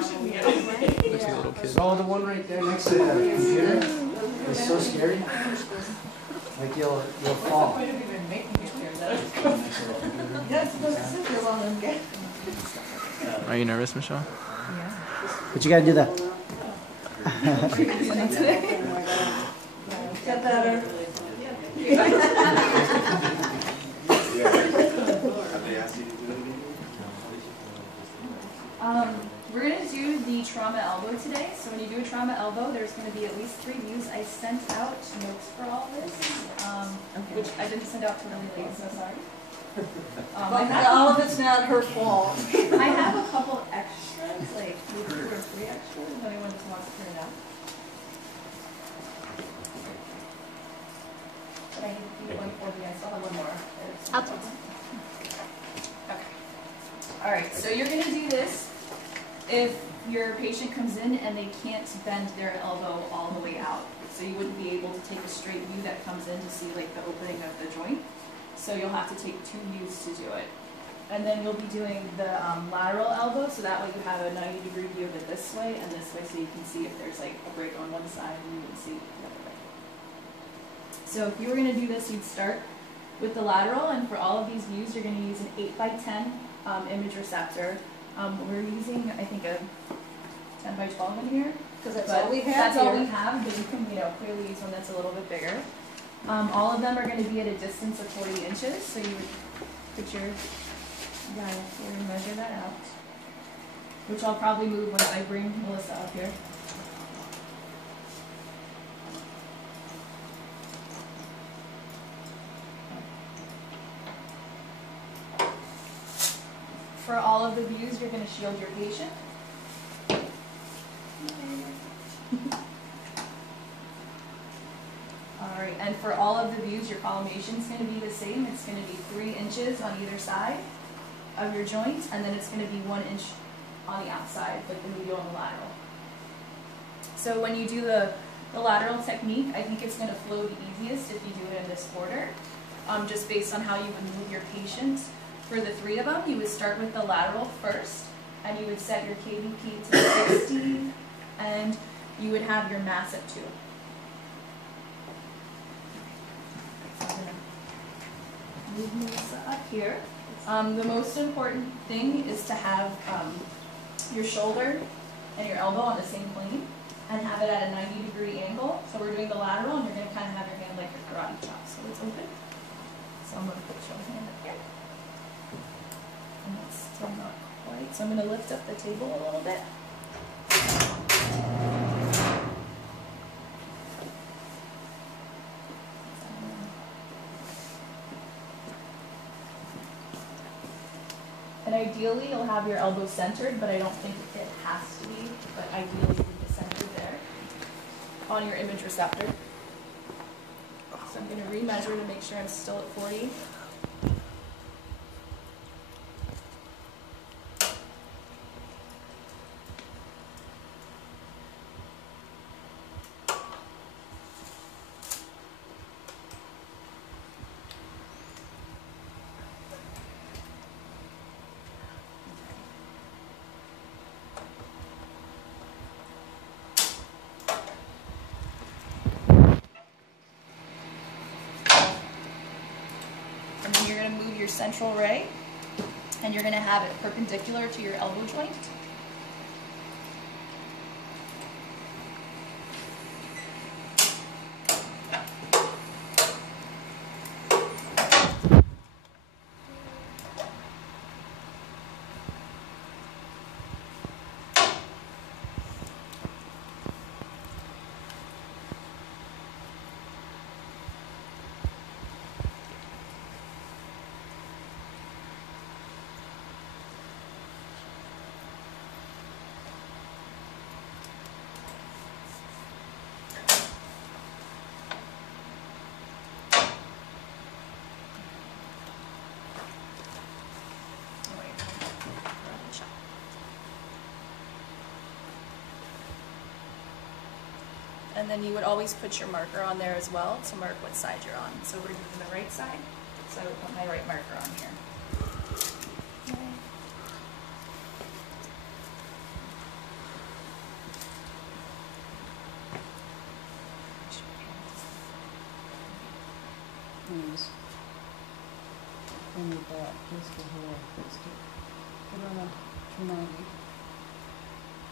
Looks like a little kid. So the one right there next to the computer is so scary. Like you'll fall. Are you nervous, Michelle? But you gotta do that. Get better. We're going to do the trauma elbow today. So when you do a trauma elbow, there's going to be at least 3 views. I sent out notes for all this, which I didn't send out to really late, so sorry. All of it's not her fault. I have a couple extras, like maybe 2 or 3 extras, if anyone just wants to print it out. But I need to do one for you. I still have one more. Okay. All right, so you're going to do this if your patient comes in and they can't bend their elbow all the way out. So you wouldn't be able to take a straight view that comes in to see like the opening of the joint. So you'll have to take 2 views to do it. And then you'll be doing the lateral elbow, so that way you have a 90-degree view of it this way and this way, so you can see if there's like a break on one side and you can see the other way. So if you were going to do this, you'd start with the lateral, and for all of these views, you're going to use an 8x10 image receptor. We're using, I think, a 10x12 in here. Because that's all we have. That's all we have, but you can, clearly use one that's a little bit bigger. All of them are going to be at a distance of 40 inches, so you would put your guy up here and measure that out, which I'll probably move when I bring Melissa up here. For all of the views, you're going to shield your patient. Alright, and for all of the views, your collimation is going to be the same. It's going to be 3 inches on either side of your joint, and then it's going to be 1 inch on the outside, like the medial and the lateral. So when you do the lateral technique, I think it's going to flow the easiest if you do it in this order, just based on how you would move your patient. For the 3 of them, you would start with the lateral first, and you would set your KVP to 60, and you would have your mass at 2. So I'm going to move Melissa up here. The most important thing is to have your shoulder and your elbow on the same plane, and have it at a 90-degree angle. So we're doing the lateral, and you're going to kind of have your hand like your karate chop, so it's open. So I'm going to put your hand up here. And that's still not quite. So I'm going to lift up the table a little bit. And ideally, you'll have your elbow centered, but I don't think it has to be. But ideally, you be centered there on your image receptor. So I'm going to remeasure to make sure I'm still at 40. And then you're going to move your central ray, and you're going to have it perpendicular to your elbow joint. And then you would always put your marker on there as well to mark what side you're on. So we're doing the right side, so I would put my right marker on here. bring it back, just to here, just to put it on a 290.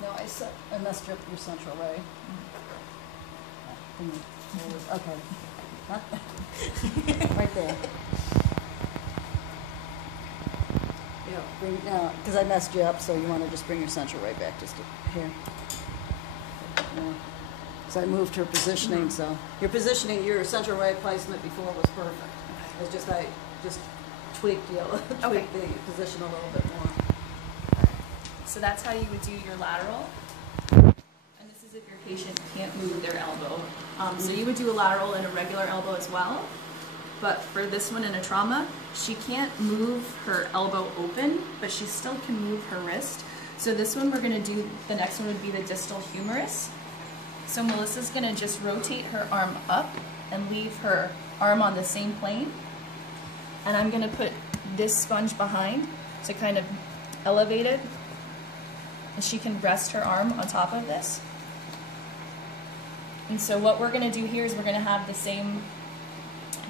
No, I messed up your central, right? Okay. Right there. Yeah, bring, because I messed you up, so you want to just bring your central right back just to here. Yeah. So I moved her positioning, so your positioning, your central right placement before was perfect. It's just I just tweaked tweaked the position a little bit more. So that's how you would do your lateral. And this is if your patient can't move their elbow. So you would do a lateral and a regular elbow as well. But for this one in a trauma, she can't move her elbow open, but she still can move her wrist. So this one we're going to do, the next one would be the distal humerus. So Melissa's going to just rotate her arm up and leave her arm on the same plane. And I'm going to put this sponge behind to kind of elevate it. And she can rest her arm on top of this. And so what we're going to do here is we're going to have the same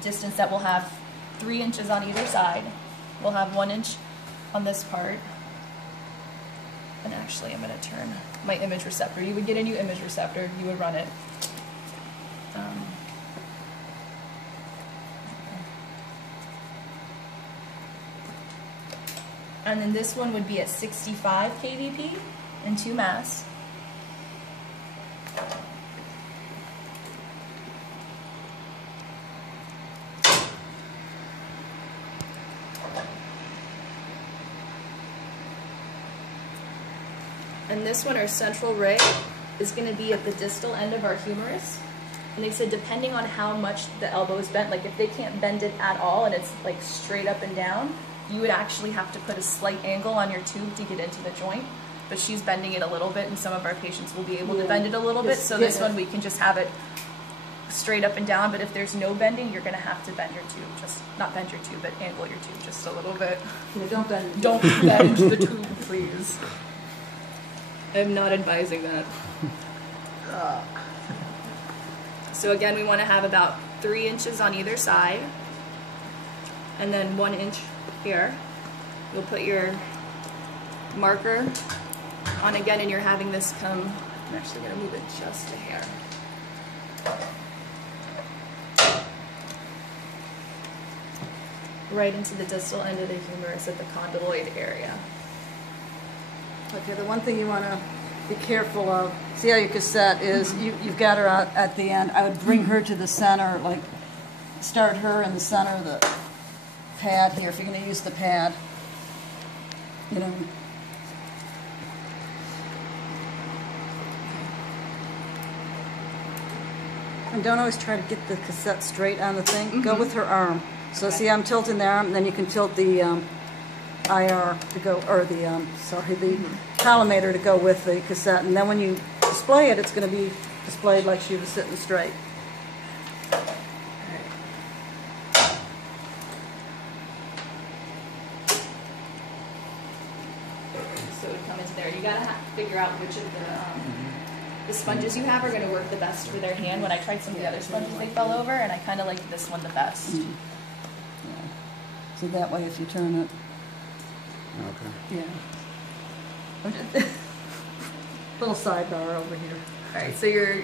distance that we'll have 3 inches on either side. We'll have 1 inch on this part. And actually I'm going to turn my image receptor. You would get a new image receptor, you would run it. And then this one would be at 65 kVp in 2 mass. And this one, our central ray, is going to be at the distal end of our humerus. And they said depending on how much the elbow is bent, like if they can't bend it at all and it's like straight up and down, you would actually have to put a slight angle on your tube to get into the joint. But she's bending it a little bit, and some of our patients will be able to bend it a little bit. So this one we can just have it straight up and down. But if there's no bending, you're going to have to bend your tube. Just not bend your tube, but angle your tube just a little bit. Yeah, don't bend. Don't bend the tube, please. I'm not advising that. So again, we want to have about 3 inches on either side, and then 1 inch here. You'll put your marker on again, and you're having this come. I'm actually going to move it just a hair. Right into the distal end of the humerus at the condyloid area. Okay, the one thing you want to be careful of, see how your cassette is, you've got her out at the end. I would bring her to the center, like start her in the center of the pad here, if you're going to use the pad. You know. And don't always try to get the cassette straight on the thing. Go with her arm. So see, I'm tilting the arm, and then you can tilt the IR to go, or the the collimator to go with the cassette, and then when you display it, it's going to be displayed like she was sitting straight. So it would come into there. You gotta figure out which of the sponges you have are going to work the best for their hand. When I tried some of the other sponges, they fell over, and I kind of liked this one the best. Yeah. So that way, if you turn it. Okay. Yeah. Little sidebar over here. All right, so you're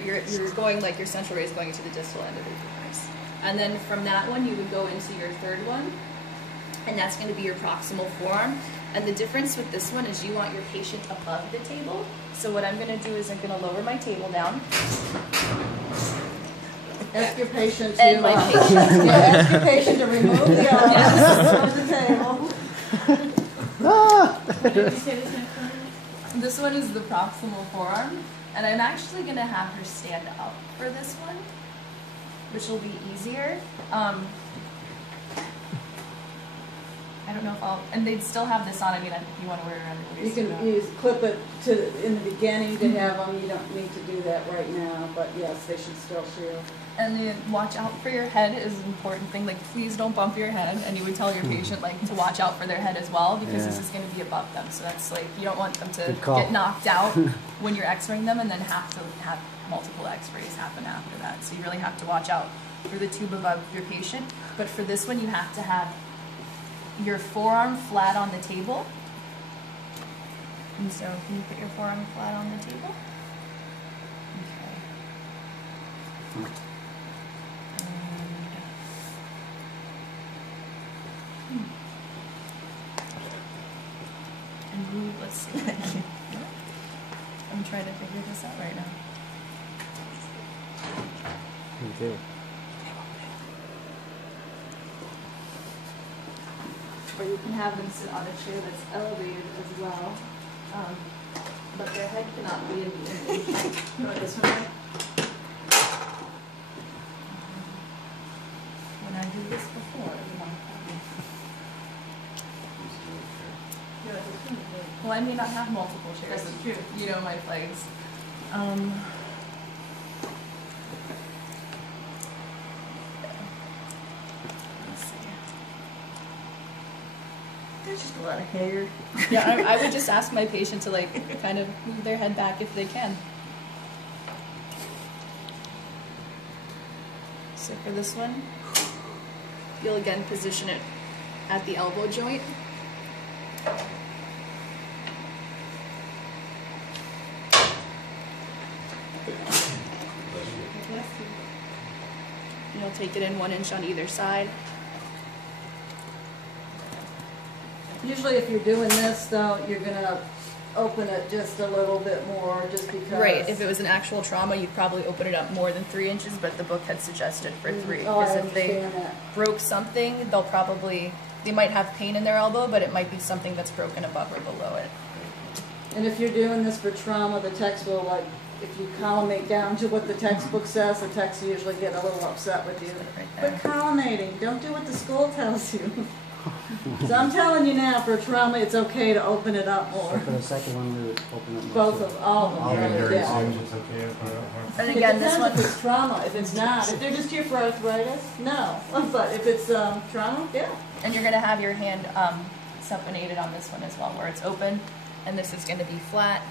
going like your central ray is going into the distal end of the humerus, and then from that one you would go into your third one, and that's going to be your proximal forearm. And the difference with this one is you want your patient above the table. So what I'm going to do is I'm going to lower my table down. Ask your patient to And my patient. ask your patient to remove the arms from the table. This one is the proximal forearm, and I'm actually going to have her stand up for this one, which will be easier. I don't know if I'll, and they'd still have this on. I mean, if you want to wear it around your waist. You can use clip it to in the beginning to have them. You don't need to do that right now, but yes, they should still shield. And then watch out for your head is an important thing. Like, please don't bump your head. And you would tell your patient, like, to watch out for their head as well, because this is going to be above them. So that's like, you don't want them to get knocked out when you're x-raying them and then have to have multiple x-rays happen after that. So you really have to watch out for the tube above your patient. But for this one, you have to have your forearm flat on the table. And so can you put your forearm flat on the table? Okay. And move, let's see. I'm trying to figure this out right now. Okay. Or you can have them sit on a chair that's elevated as well. But their head cannot be in the image. You want this one? Right? When I did this before, it was not a problem. Well, I may not have multiple chairs. That's true. You know my legs. Let's see. There's just a lot of hair. Yeah, I would just ask my patient to like kind of move their head back if they can. So for this one, you'll again position it at the elbow joint. And you'll take it in 1 inch on either side. Usually if you're doing this though, you're gonna open it just a little bit more just because. Right, if it was an actual trauma, you'd probably open it up more than 3 inches, but the book had suggested for 3. Oh, I Because if they understand that. broke something, they might have pain in their elbow, but it might be something that's broken above or below it. And if you're doing this for trauma, the text will like, if you collimate down to what the textbook says, the text will usually get a little upset with you. Right But there. collimating, don't do what the school tells you. So I'm telling you now, for trauma, it's okay to open it up So more. for the second one, we would open up more. Both too. of, all of All them. of them. Yeah. It's okay to put it up more. And It again, this depends one, if it's trauma. If it's not, if they're just here for arthritis, no. But if it's trauma, yeah. and you're gonna have your hand supinated on this one as well, where it's open, and this is gonna be flat.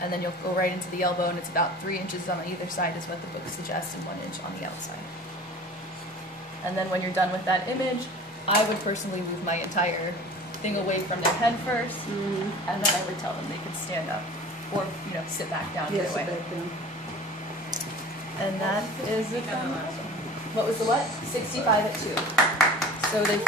And then you'll go right into the elbow, and it's about 3 inches on either side is what the book suggests, and 1 inch on the outside. And then when you're done with that image, I would personally move my entire thing away from their head first, and then I would tell them they could stand up or sit back down Yes, either way. back down. And that is it. What was the what? 65 at 2. So they